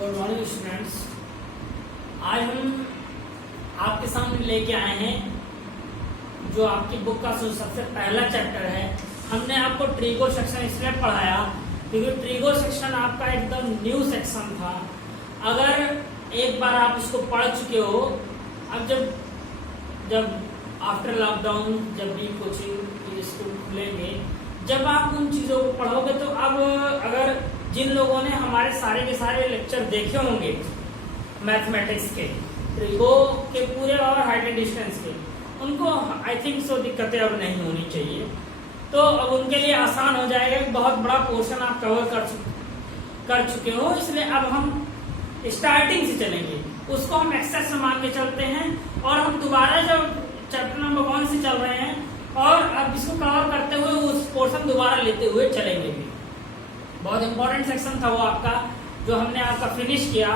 Good morning students. आज हम आपके सामने लेके आए हैं जो आपकी बुक का सबसे पहला चैप्टर है। हमने आपको ट्रीगो सेक्शन इसलिए पढ़ाया क्योंकि ट्रीगो सेक्शन आपका एकदम न्यू सेक्शन था। अगर एक बार आप इसको पढ़ चुके हो, अब जब आफ्टर लॉकडाउन जब भी कोचिंग स्कूल खुलेंगे, जब आप उन चीजों को पढ़ोगे तो अब अगर जिन लोगों ने हमारे सारे के सारे लेक्चर देखे होंगे मैथमेटिक्स के, ट्रीगो के पूरे और हाइट एंड डिस्टेंस के, उनको आई थिंक सो दिक्कतें अब नहीं होनी चाहिए। तो अब उनके लिए आसान हो जाएगा। बहुत बड़ा पोर्शन आप कवर कर चुके हो, इसलिए अब हम स्टार्टिंग से चलेंगे। उसको हम एक्सेस में मान के चलते हैं और हम दोबारा जब चैप्टर नंबर 1 से चल रहे हैं और अब इसको कवर करते हुए उस पोर्शन दोबारा लेते हुए चलेंगे भी। बहुत इंपॉर्टेंट सेक्शन था वो आपका, जो हमने आपका फिनिश किया।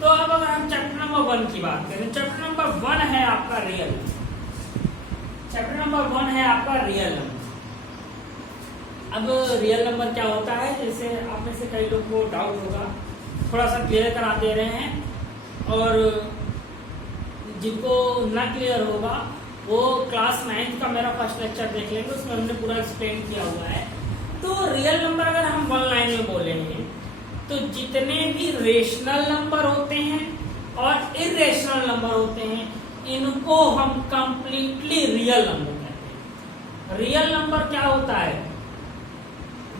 तो अब अगर हम चैप्टर नंबर 1 की बात करें, चैप्टर नंबर 1 है आपका रियल। चैप्टर नंबर 1 है आपका रियल नंबर। अब रियल नंबर क्या होता है, जैसे आप में से कई लोग को डाउट होगा, थोड़ा सा क्लियर करा दे रहे हैं, और जिनको ना क्लियर होगा वो क्लास 9 का मेरा फर्स्ट लेक्चर देख लेंगे, उसमें हमने पूरा एक्सप्लेन किया हुआ है। तो रियल नंबर अगर हम 1 लाइन में बोलेंगे तो जितने भी रेशनल नंबर होते हैं और इरेशनल नंबर होते हैं, इनको हम कंप्लीटली रियल नंबर कहते हैं। रियल नंबर क्या होता है?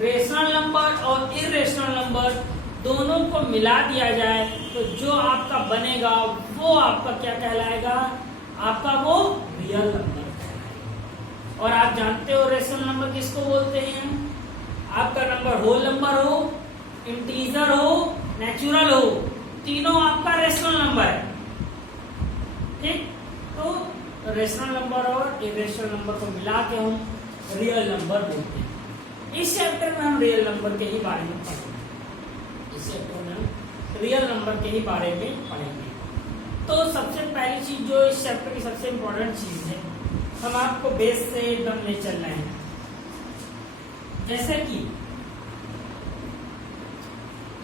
रेशनल नंबर और इरेशनल नंबर दोनों को मिला दिया जाए तो जो आपका बनेगा वो आपका क्या कहलाएगा? आपका वो रियल नंबर कहलाएगा। और आप जानते हो रेशनल नंबर किसको बोलते हैं? आपका नंबर होल नंबर हो, इंटीजर हो, नेचुरल हो, तीनों आपका रेशनल नंबर है। ठीक, तो रेशनल नंबर और इरेशनल नंबर को मिला के हम रियल नंबर बोलते हैं। इस चैप्टर में हम रियल नंबर के ही बारे में पढ़ेंगे। इस चैप्टर में हम रियल नंबर के ही बारे में पढ़ेंगे। तो सबसे पहली चीज जो इस चैप्टर की सबसे इम्पोर्टेंट चीज है, हम आपको बेस से एकदम ले चल रहे हैं। जैसे कि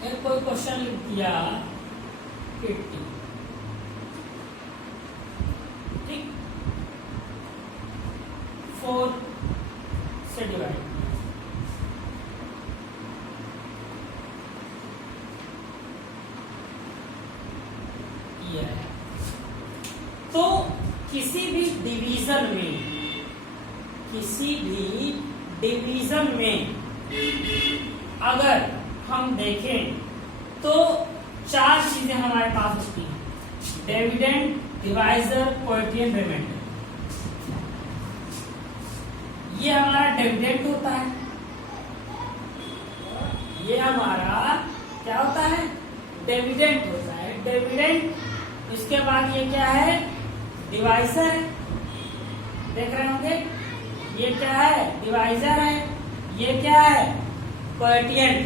एक कोई क्वेश्चन लिख दिया 80, ठीक, 4 से डिवाइड, ये है। तो किसी भी डिवीजन में अगर हम देखें तो 4 चीजें हमारे पास होती हैं: डिविडेंड, डिवाइजर, कोएफिशिएंट, रिमाइंडर। ये हमारा डिविडेंड होता है, ये हमारा क्या होता है? डिविडेंड होता है। डिविडेंड, इसके बाद ये क्या है? डिवाइजर है, देख रहे होंगे। ये क्या है? डिवाइजर है। ये क्या है? कोएफिशिएंट।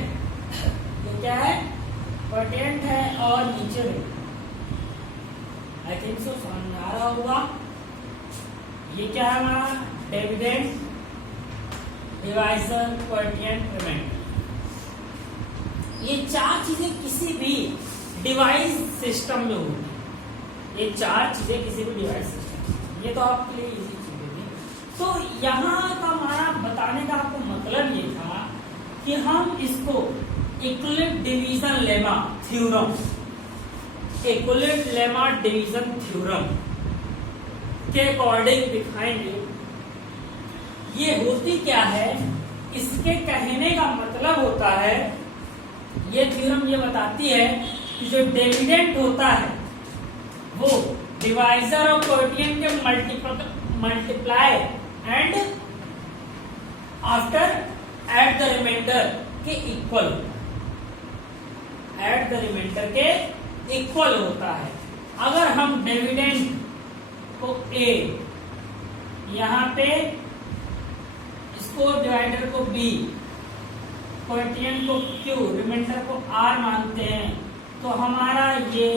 ये क्या है? कोएफिशिएंट है। और नीचे आई थिंक सो समझ में आ रहा होगा। ये क्या है हमारा? Dividend, divisor, coefficient, remainder. ये 4 चीजें किसी भी डिवाइस सिस्टम में होगी। ये 4 चीजें किसी भी डिवाइस सिस्टम, ये तो आपके लिए इजी चीजें थी। तो यहाँ का हमारा बताने का आपको मतलब ये था कि हम इसको equivalent division lemma theorem, equivalent lemma division theorem के अकॉर्डिंग दिखाएंगे। ये होती क्या है? इसके कहने का मतलब होता है, ये थ्योरम ये बताती है कि जो डिविडेंड होता है वो डिवाइजर और कोएफिशिएंट के multiply and after at the remainder के इक्वल, एट द रिमाइंडर के इक्वल होता है। अगर हम डिविडेंड को A, यहाँ पे इसको डिवाइडर को B, कोएफिशिएंट को Q, रिमाइंडर को R मानते हैं, तो हमारा ये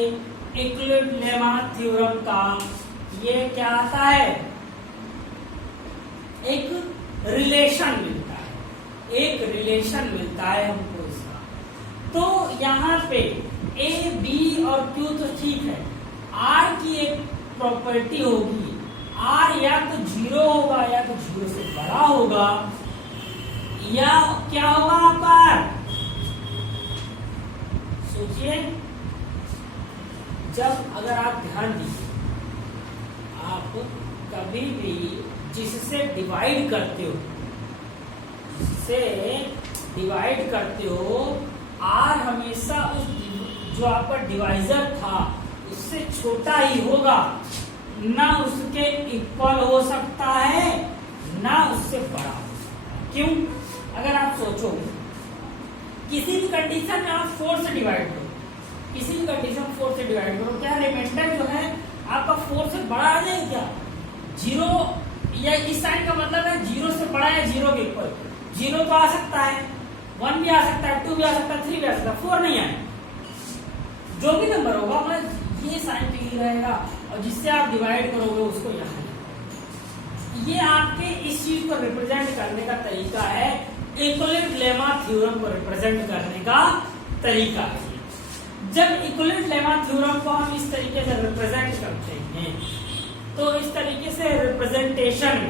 इक्विवेलेंट लेमा थ्योरम का ये क्या आता है? एक रिलेशन मिलता है, एक रिलेशन मिलता है हमको इसका। तो यहाँ पे ए बी और क्यू तो ठीक है, आर की एक प्रॉपर्टी होगी, आर या तो 0 होगा या तो 0 से बड़ा होगा, या क्या होगा आपका आर? सोचिए, जब अगर आप ध्यान दीजिए, आप कभी भी जिससे डिवाइड करते हो, जिससे डिवाइड करते हो, आर हमेशा उस जो आपका डिवाइजर था उससे छोटा ही होगा, ना उसके इक्वल हो सकता है ना उससे बड़ा हो सकता है। क्यों? अगर आप सोचो, किसी भी कंडीशन में आप 4 से डिवाइड करो, किसी भी कंडीशन 4 से डिवाइड करो, क्या रिमाइंडर जो है आपका 4 से बड़ा आ जाएगा क्या? 0 या इस साइन का मतलब है 0 से बड़ा या 0 के इक्वल। 0 तो आ सकता है, 1 भी आ सकता है, 2 भी आ सकता है, 3 भी आ सकता है, 4 नहीं आए। जो भी नंबर होगा मतलब ये साइन पे ही रहेगा, और जिससे आप डिवाइड करोगे उसको यहाँ। ये आपके इस चीज को रिप्रेजेंट करने का तरीका है, इक्विवेलेंट लेमा थ्योरम को रिप्रेजेंट करने का तरीका है। जब इक्विवेलेंट लेमा थ्योरम को हम इस तरीके से रिप्रेजेंट करते हैं, तो इस तरीके से रिप्रेजेंटेशन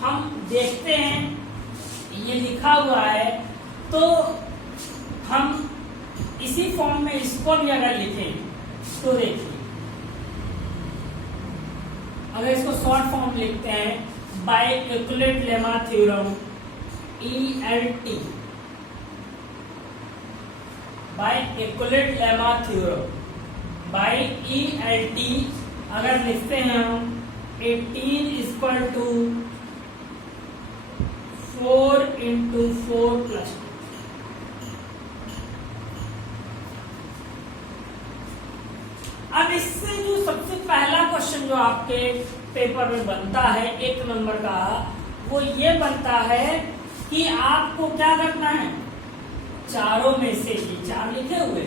हम देखते हैं, ये लिखा हुआ है, तो हम इसी फॉर्म में इसको भी अगर लिखें तो देखिए, अगर इसको शॉर्ट फॉर्म लिखते हैं by equivalent lemma theorem, ELT, by equivalent lemma theorem, by ELT अगर लिखते हैं हम 18 इक्वल टू 4 into 4 plus 2। अब इससे जो सबसे पहला क्वेश्चन जो आपके पेपर में बनता है 1 नंबर का, वो ये बनता है कि आपको क्या करना है, चारों में से, ये 4 लिखे हुए,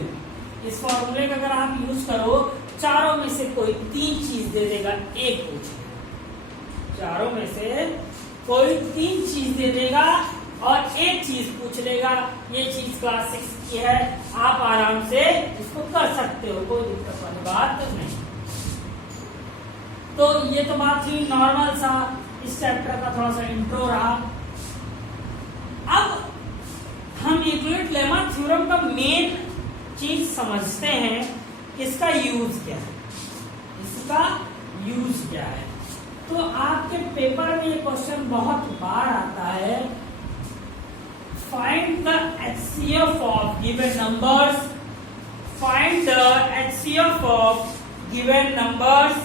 इस फॉर्मूले का अगर आप यूज करो, चारों में से कोई 3 चीज दे देगा, एक पूछेगा, चारों में से कोई 3 चीज दे देगा और एक चीज पूछ लेगा। ये चीज क्लास 6 की है, आप आराम से इसको कर सकते हो, कोई दिक्कत वाली बात नहीं। तो ये तो बात थी नॉर्मल सा, इस चैप्टर का थोड़ा सा इंट्रो रहा। अब हम इक्विवेलेंट लेमा थ्योरम का मेन चीज समझते हैं, इसका यूज क्या है, इसका यूज क्या है। तो आपके पेपर में ये क्वेश्चन बहुत बार आता है, find the HCF of given numbers, find the HCF of given numbers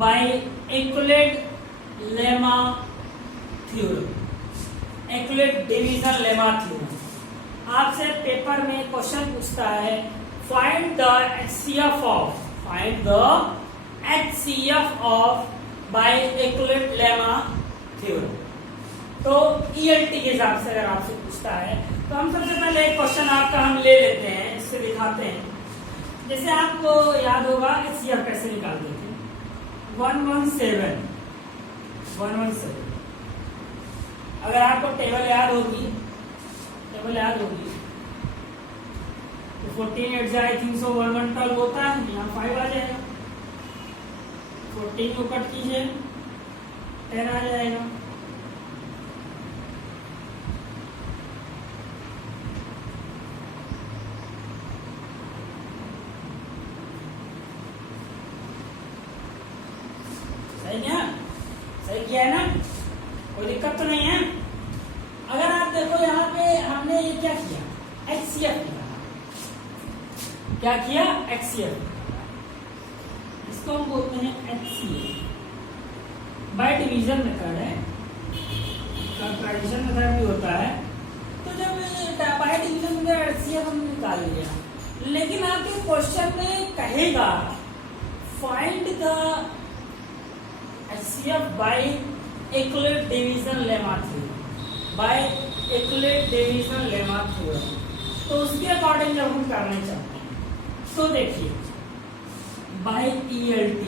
by equivalent lemma theorem, equivalent division lemma theorem. आपसे पेपर में क्वेश्चन पूछता है, find the HCF of, find the HCF of by equivalent lemma theorem. तो ELT के हिसाब से अगर आपसे पूछता है, तो हम सबसे पहले एक क्वेश्चन आपका हम ले लेते हैं, इससे दिखाते हैं। जैसे आपको याद होगा HCF कैसे निकालते थे, 117, 117। अगर आपको टेबल याद होगी, तो 14 8 आई थिंक सो 1 1 12 होता है, यहाँ 5 आ जाएगा, 14 को कट कीजिए 10 आ जाएगा। सही क्या? सही किया है ना? कोई दिक्कत तो नहीं है। अगर आप देखो यहाँ पे हमने ये क्या किया, HCF निकाला। क्या किया? HCF। इसको हम बोलते हैं HCF। बाय डिवीजन मेथड है, कंपैरिजन मेथड भी होता है। तो जब बाय डिवीजन मेथड HCF हमने निकाल लिया, लेकिन आपके क्वेश्चन में कहेगा find the HCF by equivalent division lemma theorem, by equivalent division lemma theorem. तो उसके अकॉर्डिंग जब हम करना चाहते हैं, तो देखिए बाय ELT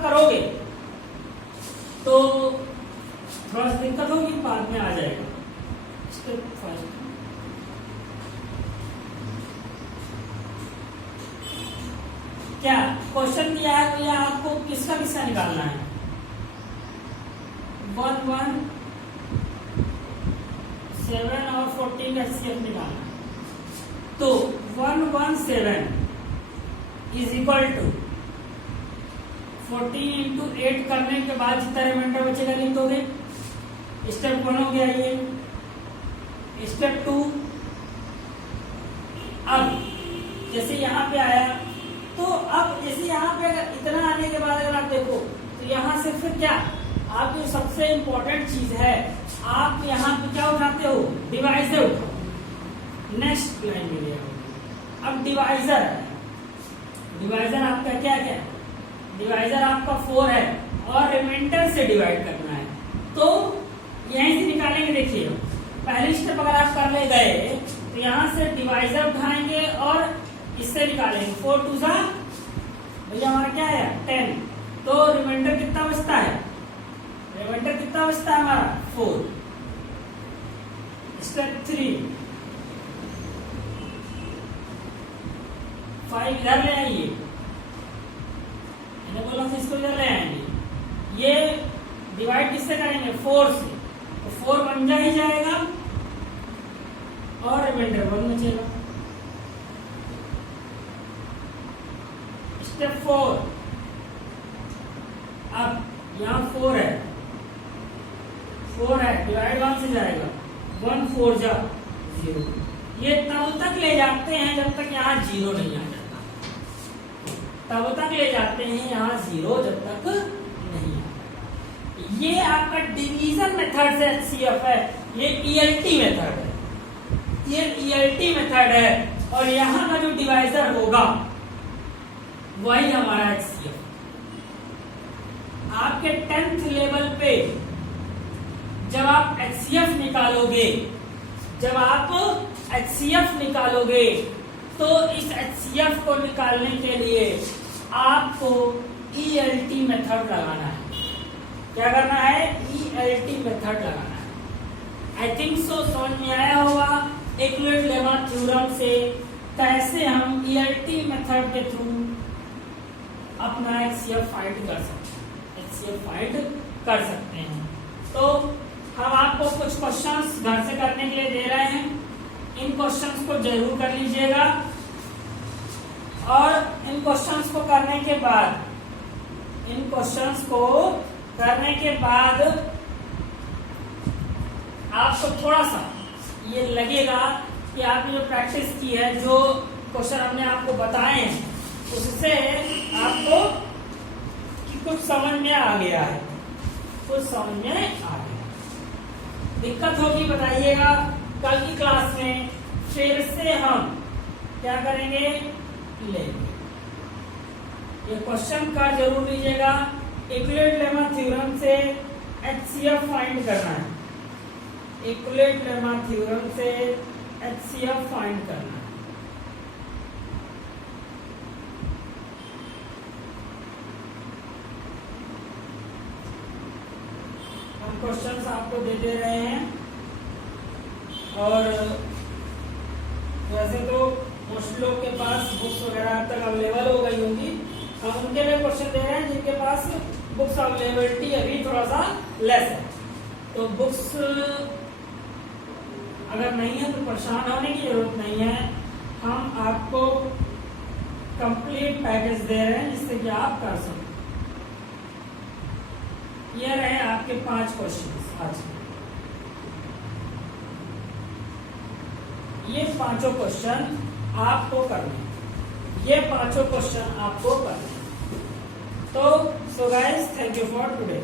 आप करोगे तो थोड़ा सा दिक्कत होगी, बाद में आ जाएगा। स्टेप फर्स्ट, क्या क्वेश्चन दिया है तो यह आपको किसका किसका निकालना है? 1, 1, 7 और 14 का HCF निकालना है। तो 1, 1, 7 इज इक्वल टू 14 इंटू 8 करने के बाद जितना रिमाइंडर बचेगा लिख दोगे। स्टेप 1 हो गया ये। स्टेप 2, अब जैसे यहाँ पे आया तो अब जैसे यहाँ पे अगर इतना आने के बाद अगर आप देखो तो यहाँ से फिर क्या, आप जो सबसे इंपॉर्टेंट चीज है, आप यहाँ पे क्या उठाते हो? डिवाइजर उठाओ। नेक्स्ट लाइन में ले आओ। अब डिवाइजर है, डिवाइजर आपका क्या क्या है? डिवाइजर आपका 4 है और रिमाइंडर से डिवाइड करना है। तो यहीं से निकालेंगे। देखिए पहली स्टेप अगर आप कर ले गए तो यहाँ से डिवाइजर उठाएंगे और इससे निकालेंगे। 4 2 सा भैया हमारा क्या है 10, तो रिमाइंडर कितना बचता है? रिमाइंडर कितना बचता है हमारा 4। स्टेप 3, 5 इधर ले आइए, मैंने बोला था इसको इधर ले आएंगे। ये डिवाइड किससे करेंगे? 4 से, तो 4 बन जा ही जाएगा और रिमाइंडर 1 बचेगा। स्टेप 4, अब यहाँ 4 है, 4 है, डिवाइड 1 से जाएगा, 1 4 जा 0। ये तब तक ले जाते हैं जब तक यहाँ 0 नहीं आ जाता, तब तक ले जाते हैं यहाँ 0 जब तक नहीं आता। ये आपका डिवीजन मेथड से HCF है, ये ELT मेथड है, ये ELT मेथड है और यहाँ का जो डिवाइजर होगा वही हमारा HCF। आपके 10th लेवल पे जब आप HCF निकालोगे, जब आप HCF निकालोगे तो इस HCF को निकालने के लिए आपको ELT मेथड लगाना है। क्या करना है? ELT मेथड लगाना है। आई थिंक सो समझ में आया होगा इक्विवेलेंट लेमा थ्योरम से कैसे हम ELT मेथड के थ्रू अपना HCF फाइंड कर सकते हैं, HCF फाइंड कर सकते हैं। तो हम आपको कुछ क्वेश्चंस घर से करने के लिए दे रहे हैं, इन क्वेश्चंस को जरूर कर लीजिएगा और इन क्वेश्चंस को करने के बाद, इन क्वेश्चंस को करने के बाद आपको थोड़ा सा ये लगेगा कि आपने जो प्रैक्टिस की है, जो क्वेश्चन हमने आपको बताए हैं, उससे आपको कुछ समझ में आ गया है, कुछ समझ में आ गया। दिक्कत होगी बताइएगा, कल की क्लास में फिर से हम क्या करेंगे? लेंगे। ये क्वेश्चन का जरूर लीजिएगा। इक्विवेलेंट लेमा थ्योरम से HCF फाइंड करना है, इक्विवेलेंट लेमा थ्योरम से HCF फाइंड करना है। क्वेश्चंस आपको दे रहे हैं और वैसे तो मोस्ट लोग के पास बुक्स वगैरह अब तक अवेलेबल हो गई होंगी, हम उनके लिए क्वेश्चन दे रहे हैं जिनके पास बुक्स अवेलेबिलिटी अभी थोड़ा सा लेस है। तो बुक्स अगर नहीं है तो परेशान होने की जरूरत नहीं है, हम आपको कंप्लीट पैकेज दे रहे हैं जिससे कि आप कर सकते। ये रहे आपके 5 क्वेश्चन आज के। ये 5 क्वेश्चन आपको करने, ये 5 क्वेश्चन आपको करने। तो so guys, thank you for today.